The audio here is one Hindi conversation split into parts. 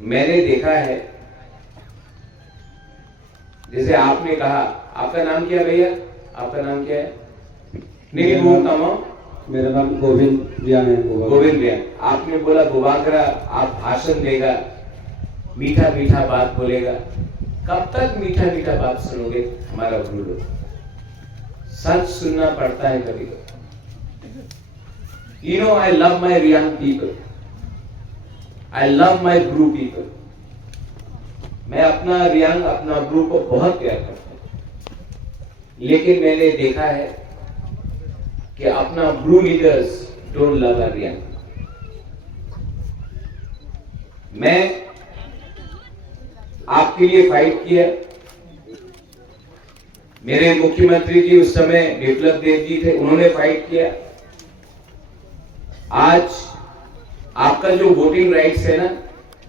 मैंने देखा है, जैसे आपने कहा, आपका नाम क्या भैया? आपका नाम क्या है? नहीं बोलता हूँ। मेरा नाम गोविंद रियान है। गोविंद रियान। आपने बोला बुबाकरा आप भाषण देगा, मीठा मीठा बात बोलेगा। कब तक मीठा मीठा बात सुनोगे हमारा गुरु लोग? सच सुनना पड़ता है कभी कभी। You know, I love my Riyan people. I love my Guru people. मैं अपना रियांग, अपना गुरु को बहुत प्यार करता हूं, लेकिन मैंने देखा है कि अपना Bru leaders don't love a Reang. मैं आपके लिए फाइट किया। मेरे मुख्यमंत्री जी उस समय बिप्लब देव जी थे, उन्होंने फाइट किया। आज आपका जो वोटिंग राइट्स है ना,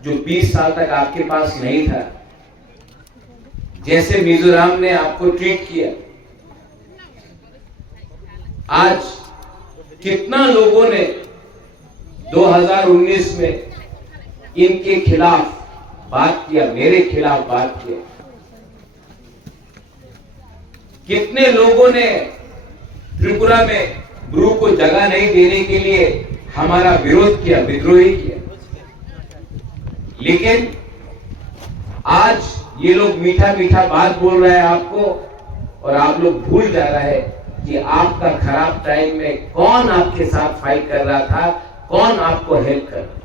जो 20 साल तक आपके पास नहीं था, जैसे मिजोरम ने आपको ट्रीट किया, आज कितना लोगों ने 2019 में इनके खिलाफ बात किया, मेरे खिलाफ बात किया। कितने लोगों ने त्रिपुरा में ब्रू को जगह नहीं देने के लिए हमारा विरोध किया, विद्रोही किया। लेकिन आज ये लोग मीठा मीठा बात बोल रहे हैं आपको, और आप लोग भूल जा रहे हैं कि आपका खराब टाइम में कौन आपके साथ फाइट कर रहा था, कौन आपको हेल्प कर रहा था।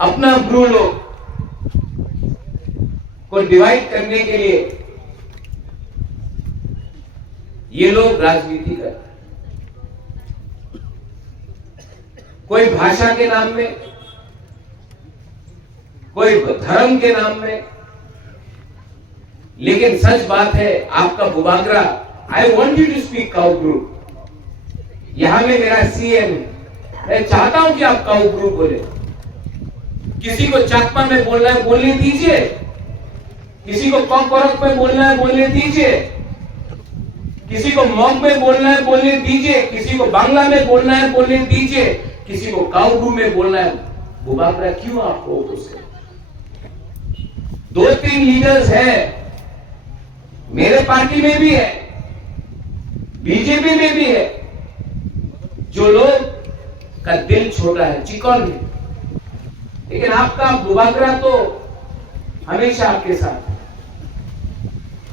अपना ब्रू लोग को डिवाइड करने के लिए ये लोग राजनीति कर रहे हैं। कोई भाषा के नाम में, कोई धर्म के नाम में। लेकिन सच बात है, आपका बुबाकरा, I want you to speak काउ ब्रू। यहां में मेरा सीएम है, मैं चाहता हूं कि आप काउ ब्रू बोले। किसी को चाकमा में बोलना है बोलने दीजिए, किसी को कॉकरोक में बोलना है बोलने दीजिए, किसी को मॉग में बोलना है बोलने दीजिए, किसी को बांग्ला में बोलना है बोलने दीजिए, किसी को काउब्रू में बोलना है। बुबाकरा क्यों आपको उससे? 2-3 लीडर्स हैं, मेरे पार्टी में भी है, बीजेपी में भी है, जो लोग का दिल छोटा है, चिकन है। लेकिन आपका बुबाकरा तो हमेशा आपके साथ।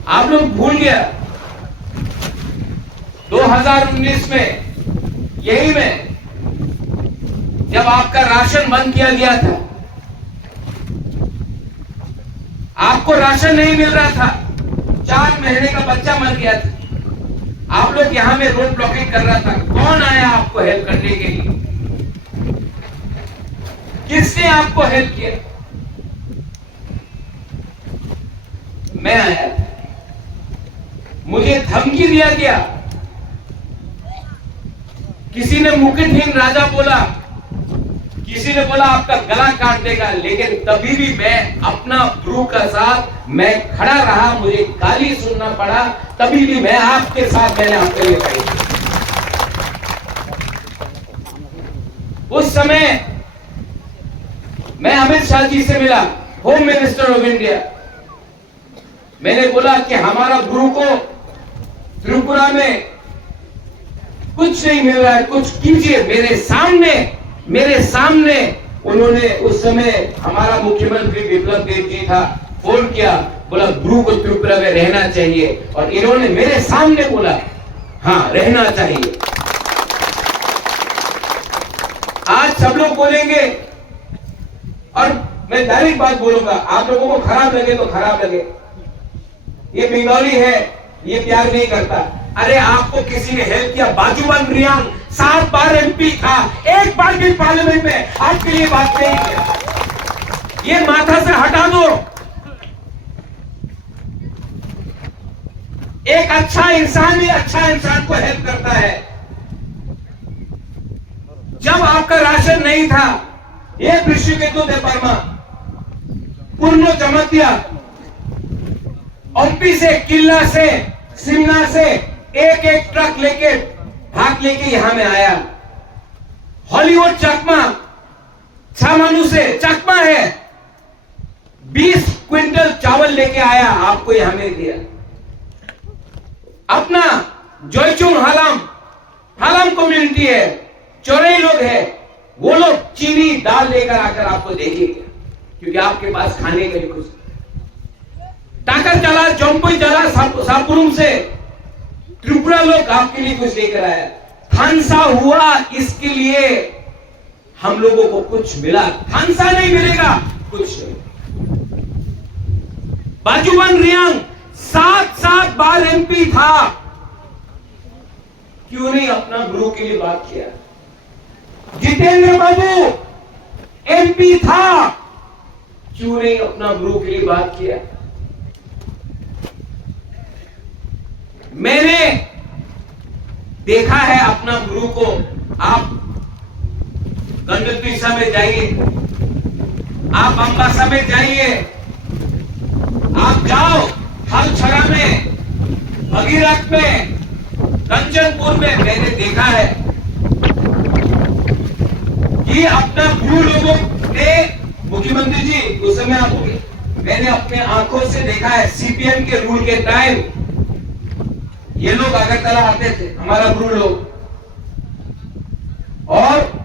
आप लोग भूल गया 2019 में, यही में जब आपका राशन बंद किया गया था, आपको राशन नहीं मिल रहा था, 4 महीने का बच्चा मर गया था, आप लोग यहां में रोड ब्लॉकिंग कर रहा था। कौन आया आपको हेल्प करने के लिए? किसने आपको हेल्प किया? मैं आया, मुझे धमकी दिया गया, किसी ने मुकुटहीन राजा बोला, किसी ने बोला आपका गला काट देगा। लेकिन तभी भी मैं अपना ब्रू का साथ मैं खड़ा रहा, मुझे गाली सुनना पड़ा, तभी भी मैं आपके साथ, मैंने आपके लिए कही। उस समय मैं अमित शाह जी से मिला, होम मिनिस्टर ऑफ इंडिया। मैंने बोला कि हमारा ब्रू को त्रिपुरा में कुछ नहीं मिल रहा है, कुछ कीजिए। मेरे सामने उन्होंने, उस समय हमारा मुख्यमंत्री बिप्लब देव जी था, फोन किया, बोला ब्रू को त्रिपुरा में रहना चाहिए, और इन्होंने मेरे सामने बोला हाँ रहना चाहिए। आज सब लोग बोलेंगे, और मैं डायरेक्ट बात बोलूंगा, आप लोगों को खराब लगे तो खराब लगे, ये बंगाली है, ये प्यार नहीं करता। अरे आपको किसी ने हेल्प किया? बाजूबन रियांग 7 बार एमपी था, एक बार भी पार्लियामेंट में आपके लिए बात नहीं किया। ये माथा से हटा दो। एक अच्छा इंसान ही अच्छा इंसान को हेल्प करता है। जब आपका राशन नहीं था, ये ऋषिकेतु देवर्मा पूर्ण चमक दिया, ओपी से, किल्ला से, सिमना से एक ट्रक लेके भाग लेके यहां में आया। हॉलीवुड चकमा छामानू से चकमा है, 20 क्विंटल चावल लेके आया, आपको यहां में दिया। अपना जोईचुंग हालाम कम्युनिटी है, चौरई लोग है, वो लोग चीनी दाल लेकर आकर आपको देंगे, क्योंकि आपके पास खाने के लिए कुछ। टाकर चला, जम्पुई चला, सापुरुम से त्रिपुरा लोग आपके लिए कुछ लेकर आया। खानसा हुआ, इसके लिए हम लोगों को कुछ मिला। खानसा नहीं मिलेगा, कुछ नहीं। बाजूबन रियांग 7 बार एमपी था, क्यों नहीं अपना गुरु के लिए बात किया? जितेंद्र बाबू एमपी था, क्यों नहीं अपना गुरु के लिए बात किया? मैंने देखा है अपना गुरु को। आप गंगतीसा में जाइए, आप अंबासा में जाइए, आप जाओ हलछड़ा में, भगीरथ में, कंचनपुर में। मैंने देखा है कि अपना गुरु लोगों ने, मुख्यमंत्री जी उस समय आप होंगे, मैंने अपने आंखों से देखा है सीपीएम के रूल के टाइम ये लोग अगरतला आते थे, हमारा गुरु लोग, और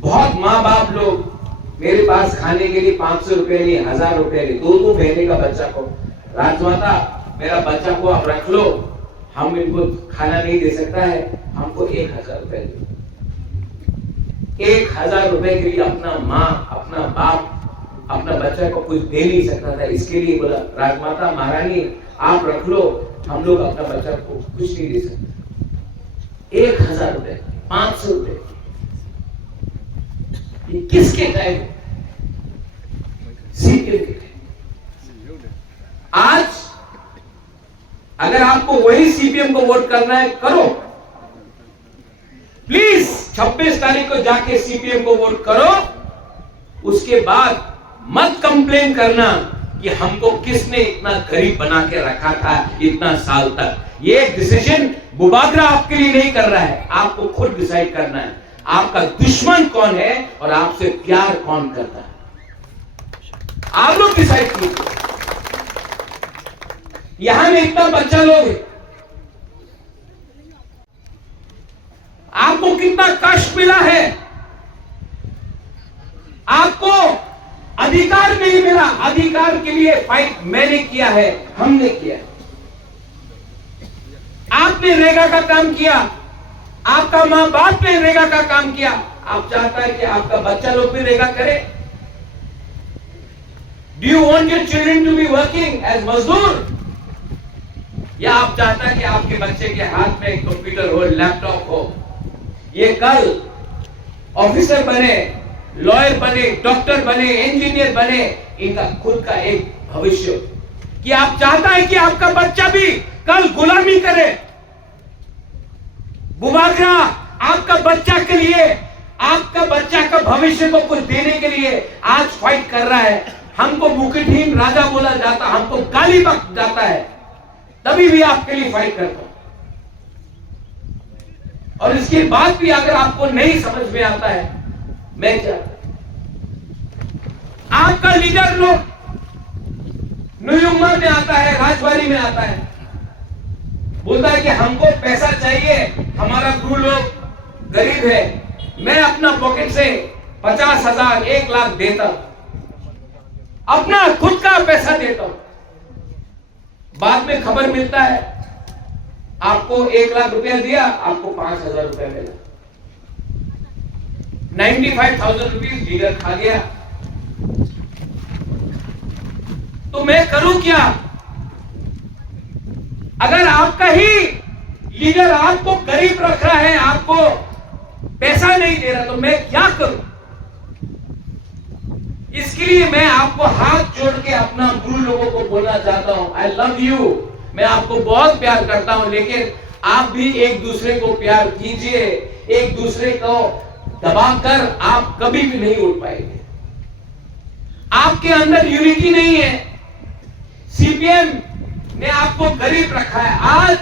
बहुत माँ बाप लोग मेरे पास खाने के लिए 500 रुपए लिए, 1000 रुपए लिए, 2 महीने का बच्चा को, राजमाता मेरा बच्चा को आप रख लो, हम इनको खाना नहीं दे सकता है, हमको 1000 रुपए दो। 1000 रुपए के लिए अपना माँ, अपना बाप, अपना बच्चा को कुछ दे नहीं सकता था, इसके लिए बोला राजमाता महारानी आप रख लो, हम लोग अपना बच्चा को कुछ नहीं दे सकते। 1000 रुपए, 500 रुपए, ये किसके टाइम? सीपीएम के टाइम। आज अगर आपको वही सीपीएम को वोट करना है, करो प्लीज। 26 तारीख को जाके सीपीएम को वोट करो, उसके बाद मत कंप्लेन करना कि हमको किसने इतना गरीब बना के रखा था इतना साल तक। ये डिसीजन बुबागरा आपके लिए नहीं कर रहा है, आपको खुद डिसाइड करना है आपका दुश्मन कौन है और आपसे प्यार कौन करता है। आप लोग डिसाइड कीजिए। यहां में इतना बच्चा लोग है, आपको कितना कष्ट मिला है, आपको अधिकार नहीं मिला, अधिकार के लिए फाइट मैंने किया है, हमने किया। आपने रेगा का काम किया, आपका मां बाप ने रेगा का काम किया। आप चाहता है कि आपका बच्चा लोग भी रेगा करे? Do you want your children to be working as मजदूर? या आप चाहता है कि आपके बच्चे के हाथ में कंप्यूटर हो, लैपटॉप हो, ये कल ऑफिसर बने, लॉयर बने, डॉक्टर बने, इंजीनियर बने, इनका खुद का एक भविष्य? कि आप चाहता है कि आपका बच्चा भी कल गुलामी करे? बुबागरा आपका बच्चा के लिए, आपका बच्चा का भविष्य को कुछ देने के लिए आज फाइट कर रहा है। हमको मुकुटहीन राजा बोला जाता, हमको गाली बक जाता है, तभी भी आपके लिए फाइट करता हूं। और इसके बाद भी अगर आपको नहीं समझ में आता है मैं क्या, आपका लीडर लोग न्यूयुम्मा में आता है, राजबाड़ी में आता है, बोलता है कि हमको पैसा चाहिए, हमारा गुरु लोग गरीब है, मैं अपना पॉकेट से 50,000 1 लाख देता, अपना खुद का पैसा देता हूं। बाद में खबर मिलता है आपको 1 लाख रुपया दिया, आपको 5,000 रुपया मिला, 95,000 रुपीज लीडर खा गया। तो मैं करूं क्या? अगर आपका ही लीडर आपको गरीब रख रहा है, आपको पैसा नहीं दे रहा, तो मैं क्या करूं? इसके लिए मैं आपको हाथ जोड़ के अपना गुरु लोगों को बोलना चाहता हूं, आई लव यू। मैं आपको बहुत प्यार करता हूं, लेकिन आप भी एक दूसरे को प्यार कीजिए। एक दूसरे को दबाकर आप कभी भी नहीं उठ पाएंगे। आपके अंदर यूनिटी नहीं है। सीपीएम ने आपको गरीब रखा है। आज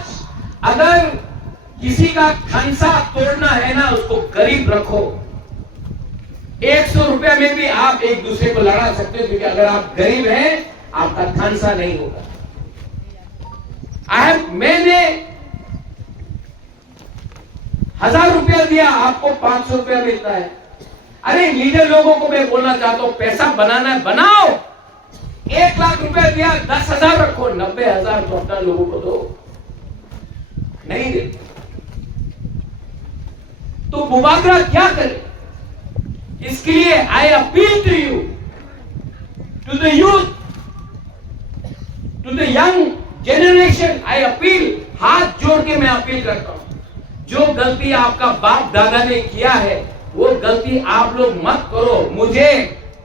अगर किसी का खंसा तोड़ना है ना, उसको गरीब रखो। 100 रुपया में भी आप एक दूसरे को लड़ा सकते हो, क्योंकि अगर आप गरीब हैं आपका खानसा नहीं होगा। मैंने 1000 रुपया दिया, आपको 500 रुपया मिलता है। अरे लीडर लोगों को मैं बोलना चाहता हूं, पैसा बनाना है बनाओ। 1 लाख रुपया दिया, 10,000 रखो, 90,000 तो अपना लोगों को दो। नहीं दे तो मुबादला क्या करे? इसके लिए I appeal to you, to the youth, to the young generation, I appeal, हाथ जोड़ के मैं अपील करता हूं, जो गलती आपका बाप दादा ने किया है वो गलती आप लोग मत करो। मुझे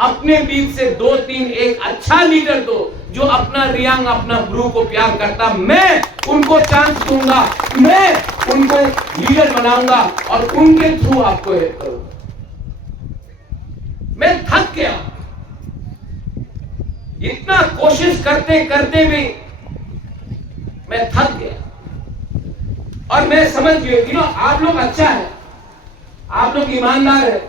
अपने बीच से 2-3 एक अच्छा लीडर दो जो अपना रियांग, अपना ब्रू को प्यार करता, मैं उनको चांस दूंगा, मैं उनको लीडर बनाऊंगा और उनके थ्रू आपको हेल्प करूंगा। मैं थक गया, इतना कोशिश करते करते भी मैं थक गया और मैं समझ गया, आप लोग अच्छा है, आप लोग ईमानदार है,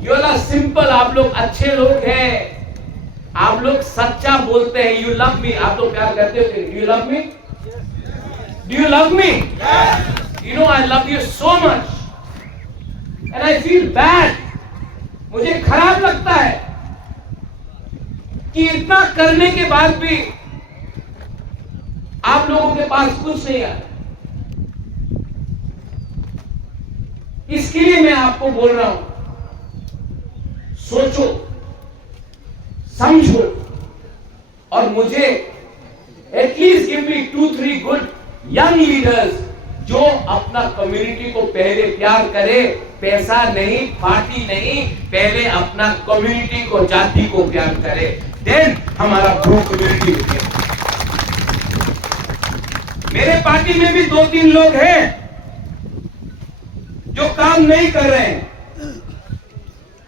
यू आर सिंपल, आप लोग अच्छे लोग हैं, आप लोग सच्चा बोलते हैं। यू लव मी, आप लोग प्यार करते हो? Do you love me? Do you love me? You know I love you so much and I feel bad. मुझे खराब लगता है कि इतना करने के बाद भी आप लोगों के पास कुछ नहीं आया। इसके लिए मैं आपको बोल रहा हूं, सोचो, समझो और मुझे at least give me 2-3 good young leaders जो अपना कम्युनिटी को पहले प्यार करे, पैसा नहीं, पार्टी नहीं, पहले अपना कम्युनिटी को, जाति को प्यार करे, देन हमारा ब्रू कम्युनिटी होगी। मेरे पार्टी में भी 2-3 लोग हैं जो काम नहीं कर रहे हैं,